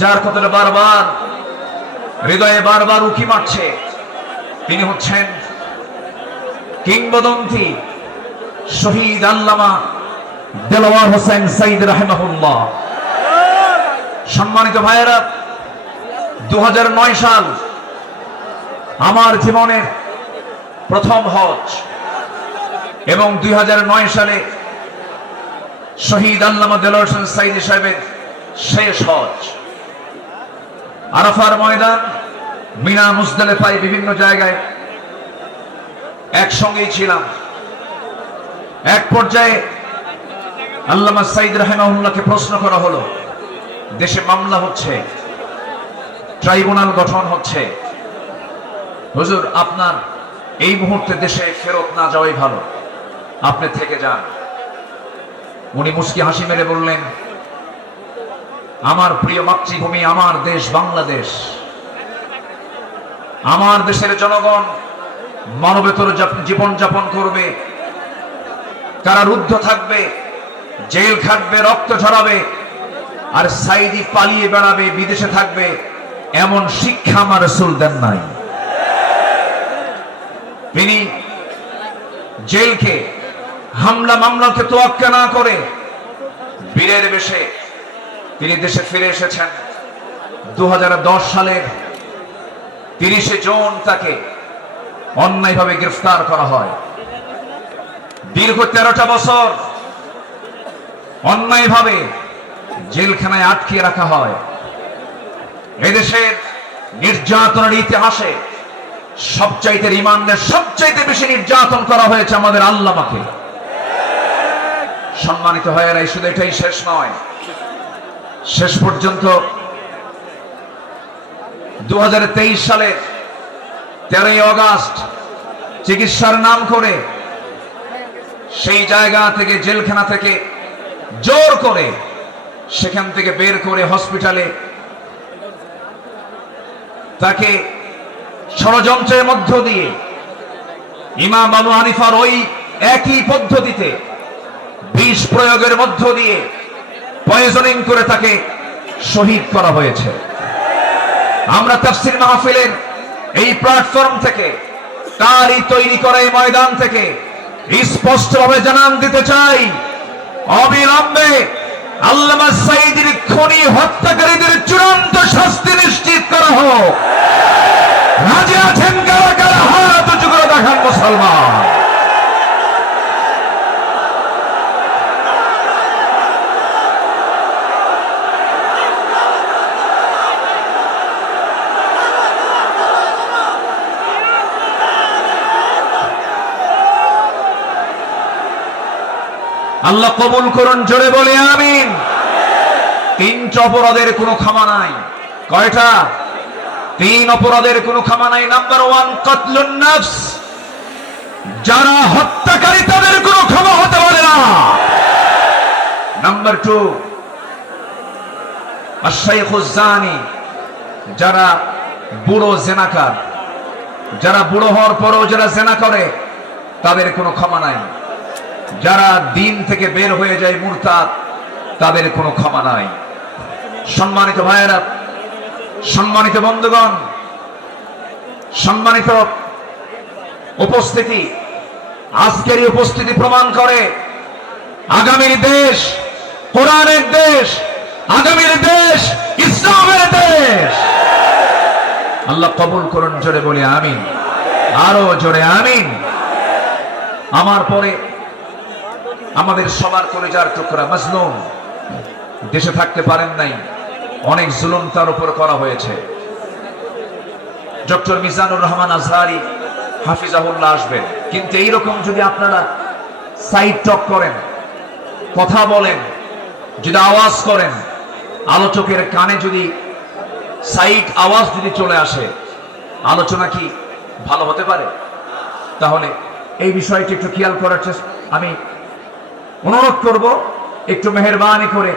যার কথাটা বারবার হৃদয়ে বারবার উকি মারছে, তিনি হচ্ছেন কিংবদন্তি শহীদ আল্লামা দেলোয়ার হোসেন সাইদ রাহেমাহুল্লাহ। সম্মানিত ভাইয়েরা দু সাল আমার জীবনের প্রথম হজ এবং দুই হাজার নয় সালে শহীদ আল্লামা দেলোয়ার হোসেন সাইদি সাহেবের শেষ হজ। আরাফার ময়দান, মিনা মুজদালেফায় বিভিন্ন জায়গায় একসঙ্গেই ছিলাম। এক পর্যায়ে আল্লামা সাইদ রাহেমাহুল্লাহকে প্রশ্ন করা হলো, দেশে মামলা হচ্ছে, ট্রাইব্যুনাল গঠন হচ্ছে। হুজুর, আপনার এই মুহূর্তে দেশে ফেরত না যাওয়াই ভালো। আপনি থেকে যান। উনি মুস্কি হাসি মেরে বললেন আমার প্রিয় মাতৃভূমি, আমার দেশ বাংলাদেশ। আমার দেশের জনগণ মানবেতর জীবন যাপন করবে। কারারুদ্ধ থাকবে, জেল খাটবে, রক্ত ঝরাবে, আর সাইদি পালিয়ে বেড়াবে, বিদেশে থাকবে, এমন শিক্ষা আমার রসুল দেন নাই। তিনি জেলকে হামলা মামলাকে তোয়াক্কা না করে, বীরের বেশে তিনি দেশে ফিরে এসেছেন দু সালের তিরিশে জুন তাকে অন্যায়ভাবে গ্রেফতার করা হয়। দীর্ঘ তেরোটা বছর অন্যায়ভাবে জেলখানায় আটকে রাখা হয়। এদেশের নির্যাতনের ইতিহাসে সবচাইতে রিমান্ডের সবচাইতে বেশি নির্যাতন করা হয়েছে আমাদের আল্লামাকে। সম্মানিত হয় এরাই শুধু এটাই শেষ নয়। শেষ পর্যন্ত দুই হাজার তেইশ সালে তেরোই অগাস্ট চিকিৎসার নাম করে সেই জায়গা থেকে, জেলখানা থেকে জোর করে সেখান থেকে বের করে হসপিটালে তাকে ষড়যন্ত্রের মধ্য দিয়ে ইমাম আবু হানিফার ওই একই পদ্ধতিতে বিষ প্রয়োগের মধ্য দিয়ে পয়জনিং করে তাকে শহীদ করা হয়েছে। আমরা তাফসির মাহফিলের এই প্ল্যাটফর্ম থেকে তারই তৈরি করা এই ময়দান থেকে স্পষ্টভাবে জানান দিতে চাই, অবিলম্বে আল্লামা সাইদির খনি হত্যাকারীদের চূড়ান্ত শাস্তি নিশ্চিত করা হোক। রাজি আছেন কারা কারা? হাত দেখান মুসলমান। আল্লাহ কবুল করুন, জোরে বলে, আমিন। তিনটা অপরাধের কোনো ক্ষমা নাই। কয়টা? তিন অপরাধের কোনো ক্ষমা নাই। নাম্বার ওয়ান কতলুন নফস। যারা হত্যাকারী, তাদের কোনো ক্ষমা হতে পারে না। নাম্বার টু আশাইখুজানি যারা বুড়ো জেনাকার, যারা বুড়ো হওয়ার পরেও যারা জেনা করে, তাদের কোনো ক্ষমা নাই। যারা দিন থেকে বের হয়ে যায় মুরতাদ, তাদের কোনো ক্ষমা নাই। সম্মানিত ভাইয়েরা, সম্মানিত বন্ধুগণ, সম্মানিত উপস্থিতি, আজকের উপস্থিতি প্রমাণ করে আগামীর দেশ, কোরআনের দেশ, আগামীর দেশ, ইসলামের দেশ। আল্লাহ কবুল করুন, জোরে বলি আমিন। আরও জোরে আমিন। আমার পরে আমাদের সবার কলেজার টুকরা মাজলুম। দেশে থাকতে পারেন নাই। অনেক জুলুম তার উপর করা হয়েছে। ডক্টর মিজানুর রহমান আজহারি হাফিজাহুল্লাহ আসবেন। কিন্তু এইরকম যদি আপনারা সাইড টক করেন, কথা বলেন, যদি আওয়াজ করেন, আলোচকের কানে যদি সাইড আওয়াজ যদি চলে আসে, আলোচনা কি ভালো হতে পারে? তাহলে এই বিষয়টি একটু খেয়াল করার চেষ্টা আমি অনুরোধ করব, একটু মেহরবানি করে,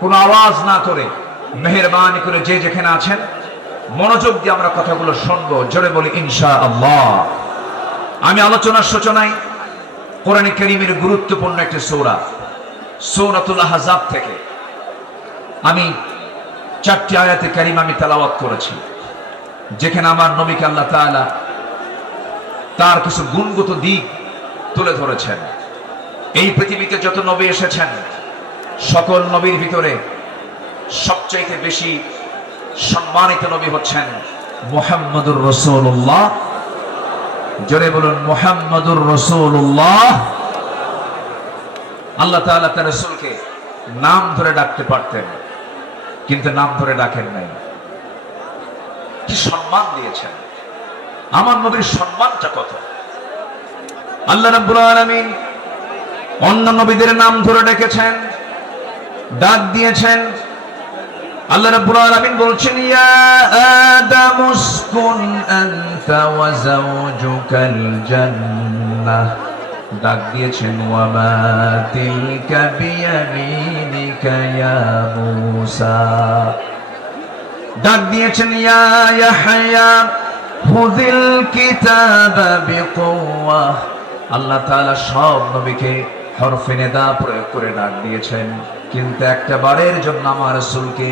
কোনো আওয়াজ না করে মেহরবানি করে যে যেখানে আছেন, মনোযোগ দিয়ে আমরা কথাগুলো শুনব, জোরে বলি ইনশা আল্লাহ আমি আলোচনার সূচনায় কোরআনে করিমের গুরুত্বপূর্ণ একটি সৌরা, সৌরাতুল আহজাব থেকে আমি চারটি আয়াতে কারিম আমি তালাওয়াত করেছি, যেখানে আমার নবীকে আল্লাহ তার কিছু গুণগত দিক তুলে ধরেছেন। এই পৃথিবীতে যত নবী এসেছেন, সকল নবীর ভিতরে সবচাইতে বেশি সম্মানিত নবী হচ্ছেন মোহাম্মদুর রসুল্লাহ জোরে বলুন, মোহাম্মদুর রসুল্লাহ আল্লাহ তাআলা তার রসুলকে নাম ধরে ডাকতে পারতেন, কিন্তু নাম ধরে ডাকেন নাই। কি সম্মান দিয়েছেন? আমার নবীর সম্মানটা কত? আল্লাহ রাব্বুল আলামিন অন্য নবীদের নাম ধরে ডেকেছেন, ডাক দিয়েছেন। আল্লাহ রাব্বুল আলামিন বলছেন, ইয়া আদাম উসকুন আনতা ওয়া যাওজুকাল জান্নাহ ডাক দিয়েছেন, ওয়া মা তিলকা বিয়ামিনিকা ইয়া মূসা। ডাক দিয়েছেন, ইয়া ইয়াহইয়া, খুযিল কিতাবা বিকুওয়া আল্লাহ তাআলা সব নবীকে হরফে নেদা প্রয়োগ করে ডাক দিয়েছেন কিন্তু একটা বারের জন্য আমার রাসূলকে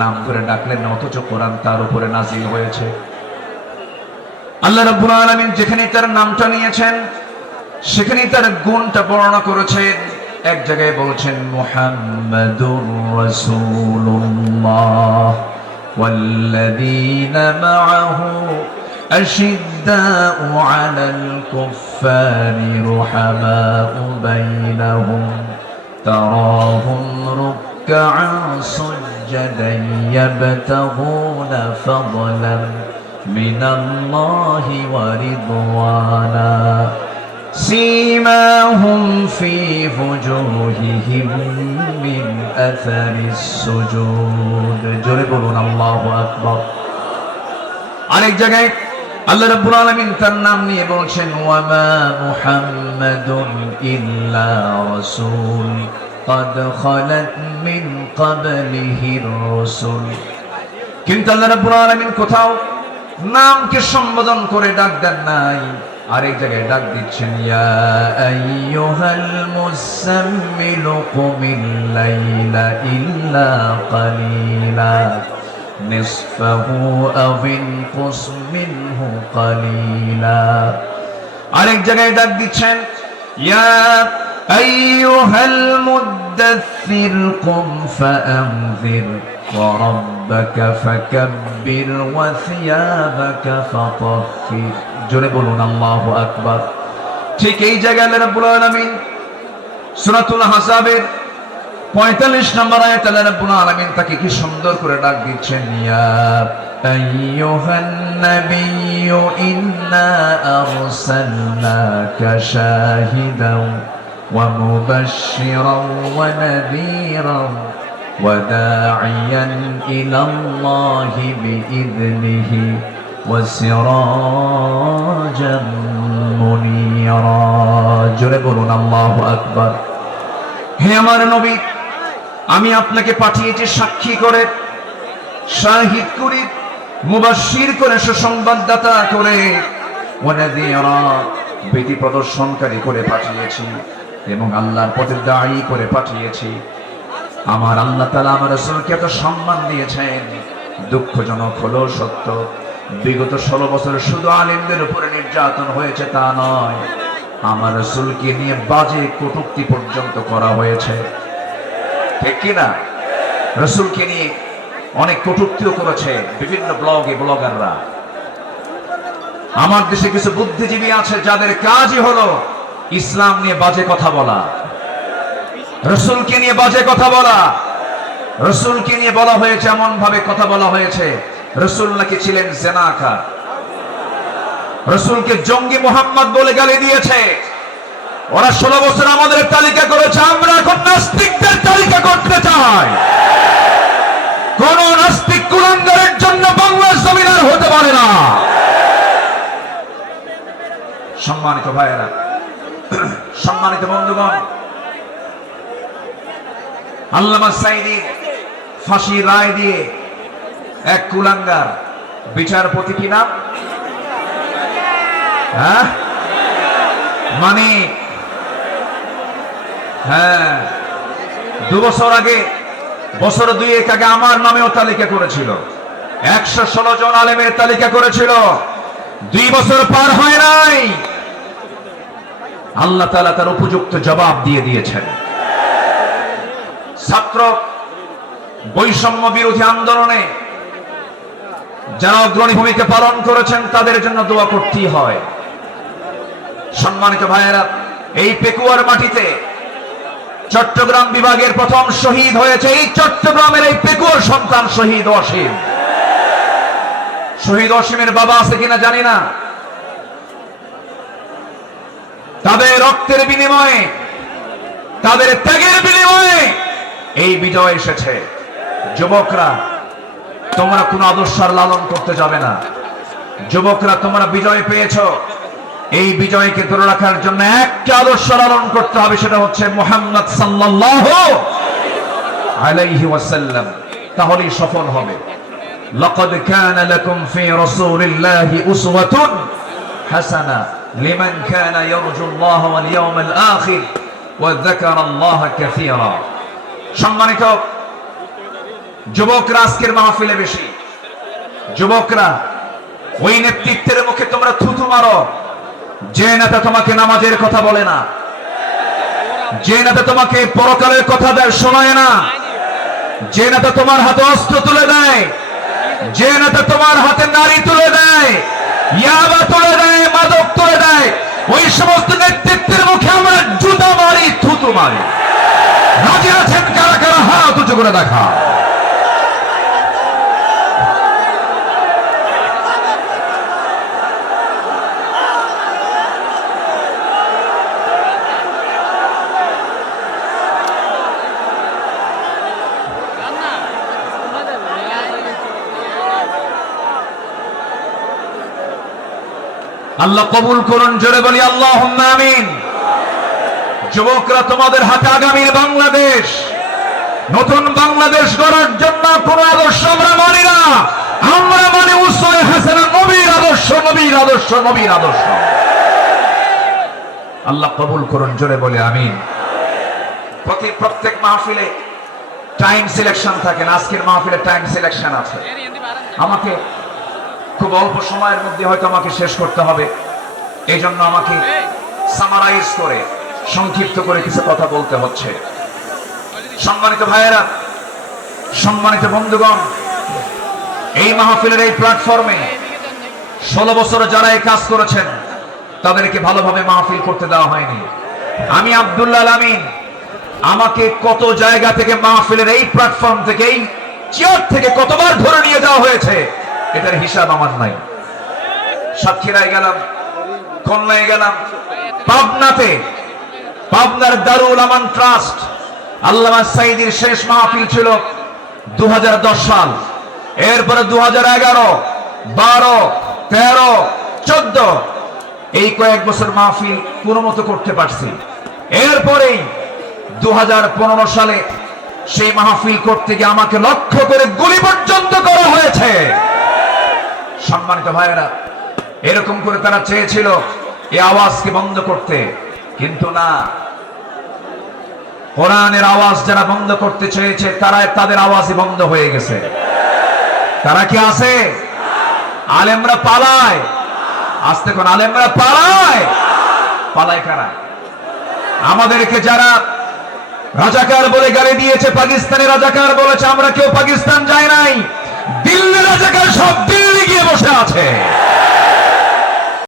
নাম করে ডাকলেন না, অথচ কোরআন তার উপরে নাজিল হয়েছে আল্লাহ রাব্বুল আলামিন যেখানে তার নামটা নিয়েছেন সেখানে তার গুণটা বর্ণনা করেছেন এক জায়গায় বলছেন মুহাম্মাদুর রাসূলুল্লাহ والذين معه أشداء على الكفار رحماء بينهم. تراهم ركعا سجدا يبتغون فضلا من الله ورضوانا. سيماهم في وجوههم من أثر السجود. جربنا الله أكبر. عليك جاكيت আল্লাহ রাব্বুল আলামিন তার নাম নিয়ে বলছেন ওয়ামা মুহাম্মাদুন ইল্লা রাসূল قد خلت من قبله الرسل কিন্তু আল্লাহ রাব্বুল আলামিন কোথাও নামকে সম্বোধন করে ডাক দেন নাই আরেক জায়গায় ডাক দিচ্ছেন ইয়া আইয়ুহাল মুসাম্মিল কুমিল লাইলা ইল্লা কালিলা নিসফাহু আও ইনকুস মিনহু কালিলা আরেক জায়গায় ডাক দিচ্ছেন ইয়া আইয়ুহাল মুদাথথির কুম ফাআনযির وربك فكبر وثيابك فطهر জোরে বলুন আল্লাহু আকবার ঠিক এই জায়গায় আল্লাহ রাব্বুল আলামিন সূরাতুল আহজাবের 45 নম্বর আয়াত আল্লাহ রাব্বুল আলামিন তাকে কি সুন্দর করে ডাক দিচ্ছেন ইয়া আইয়ুহান নাবিয়্যু ইন্না আরসালনাকা শাহিদাও ওয়া মুবাশশিরাও ওয়া নাযীরাও وداعيا إلى الله بإذنه وسراجا منيرا জোরে বলুন আল্লাহু আকবার হে আমার নবী আমি আপনাকে পাঠিয়েছি সাক্ষী করে, শাহিদ করে, মুবাশশির করে, সুসংবাদদাতা করে বেদি প্রদর্শনকারী করে পাঠিয়েছি এবং আল্লাহর পথে দায়ী করে পাঠিয়েছি। আমার আল্লাহ তালা আমার রসুলকে এত সম্মান দিয়েছেন। দুঃখজনক হলো সত্য, বিগত ষোলো বছর শুধু আলিমদের উপরে নির্যাতন হয়েছে তা নয়, আমার রসুলকে নিয়ে বাজে কটুক্তি পর্যন্ত করা হয়েছে। ঠিক কিনা রসুলকে নিয়ে অনেক করেছে বিভিন্ন ব্লগে ব্লগাররা। আমার দেশে কিছু বুদ্ধিজীবী আছে যাদের কাজই হলো ইসলাম নিয়ে বাজে কথা বলা। রসুলকে নিয়ে বাজে কথা বলা। রসুলকে নিয়ে বলা হয়েছে এমন ভাবে কথা বলা হয়েছে, রসুল নাকি ছিলেন জেনাকার। রসুলকে জঙ্গি মোহাম্মদ বলে গালি দিয়েছে। ওরা ষোলো বছর আমাদের তালিকা করেছে, আমরা এখন নাস্তিকদের তালিকা করতে চাই। কোন নাস্তিক কুলাঙ্গারের জন্য বাংলার জমিন আর হতে পারে না। সম্মানিত ভাইয়েরা, সম্মানিত বন্ধুগণ, আল্লামা সাইদির ফাঁসি রায় দিয়ে এক কুলাঙ্গার বিচারপতি কি নাম? হ্যাঁ? মানে হ্যাঁ। দু বছর আগে, বছর দুয়েক আগে আমার নামেও তালিকা করেছিল। একশো ষোলো জন আলেমের তালিকা করেছিল। দুই বছর পার হয় নাই। আল্লাহ তালা তার উপযুক্ত জবাব দিয়ে দিয়েছেন। ছাত্র বৈষম্য বিরোধী আন্দোলনে যারা অগ্রণী ভূমিকা পালন করেছেন, তাদের জন্য দোয়া করতেই হয়। সম্মানিত ভাইয়েরা, এই পেকুয়ার মাটিতে চট্টগ্রাম বিভাগের প্রথম শহীদ হয়েছে এই চট্টগ্রামের এই পেকুয়ার সন্তান শহীদ অসীম। শহীদ অসীমের বাবা আছে কিনা জানি না। তাদের রক্তের বিনিময়ে, তাদের ত্যাগের বিনিময়ে এই বিজয় এসেছে। যুবকরা, তোমরা কোন আদর্শ লালন করতে যাবে না। যুবকরা, তোমরা বিজয় পেয়েছ। এই বিজয়কে ধরে রাখার জন্য একটা আদর্শ লালন করতে হবে সেটা হচ্ছে মোহাম্মদ সাল্লাল্লাহু আলাইহি ওয়াসাল্লাম তাহলেই সফল হবে لقد كان لكم في رسول الله أسوة حسنة لمن كان يرجو الله واليوم الآخر وذكر الله كثيرا সম্মানিত যুবকরা আজকের মাহফিলে বেশি যুবকরা ওই নেতৃত্বের মুখে তোমরা থুতু মারো যে নেতা তোমাকে নামাজের কথা বলে না, যে নেতা তোমাকে পরকালের কথা দেয়, শোনায় না, যে নেতা তোমার হাতে অস্ত্র তুলে দেয়, যে নেতা তোমার হাতে নারী তুলে দেয়, ইয়াবা তুলে দেয়, মাদক তুলে দেয়, ওই সমস্ত নেতৃত্বের মুখে আমরা জুতা মারি, থুতু মারি। রাজি আছেন কারা কারা? হাত উঁচু করে দেখা আল্লাহ কবুল করুন, জোরে বলি আল্লাহ আমিন। যুবকরা, তোমাদের হাতে আগামীর বাংলাদেশ। নতুন বাংলাদেশ গড়ার জন্য কোন আদর্শ আমরা মানি না। আমরা মানে উসওয়ে হাসানা নবীর আদর্শ নবীর আদর্শ নবীর আদর্শ। আল্লাহ কবুল করুন, জোরে বলে আমিন। প্রতি প্রত্যেক মাহফিলে টাইম সিলেকশন থাকে না, আজকের মাহফিলে টাইম সিলেকশন আছে। আমাকে খুব অল্প সময়ের মধ্যে হয়তো আমাকে শেষ করতে হবে। এই জন্য আমাকে সামারাইজ করে, সংক্ষিপ্ত করে কিছু কথা বলতে হচ্ছে। সম্মানিত ভাইয়েরা, সম্মানিত বন্ধুগণ, এই মাহফিলের এই প্ল্যাটফর্মে ষোলো বছর যারা এই কাজ করেছেন, তাদেরকে ভালোভাবে মাহফিল করতে দেওয়া হয়নি। আমি আব্দুল্লাহ আমিন, আমাকে কত জায়গা থেকে মাহফিলের এই প্ল্যাটফর্ম থেকে এই চেয়ার থেকে কতবার ধরে নিয়ে যাওয়া হয়েছে এটার হিসাব আমার নাই। সাতক্ষীরায় গেলাম খুলনায় গেলাম। পাবনাতে, পাবনার দারুল আমান ট্রাস্ট, আল্লামা সাইদির শেষ মাহফিল ছিল দু সাল। এরপরে দু হাজার এগারো, বারো, তেরো, চোদ্দ, এই কয়েক বছর মাহফিল কোনো মতো করতে পারছি। এরপরেই দু হাজার পনেরো সালে সেই মাহফিল করতে গিয়ে আমাকে লক্ষ্য করে গুলি পর্যন্ত করা হয়েছে। সম্মানিত ভাইয়েরা, এরকম করে তারা চেয়েছিল এই আওয়াজকে বন্ধ করতে। কিন্তু না। কোরআনের আওয়াজ যারা বন্ধ করতে চেয়েছে তারা তাদের আওয়াজই বন্ধ হয়ে গেছে। তারা কি আছে? আলেমরা পালায়। আসতে কোন আলেমরা পালায়? পালায় কারা? আমাদেরকে যারা রাজাকার বলে গালি দিয়েছে, পাকিস্তানের রাজাকার বলেছে, আমরা কেউ পাকিস্তান যাই নাই। দিল্লি রাজাকার সব গিয়ে বসে আছে।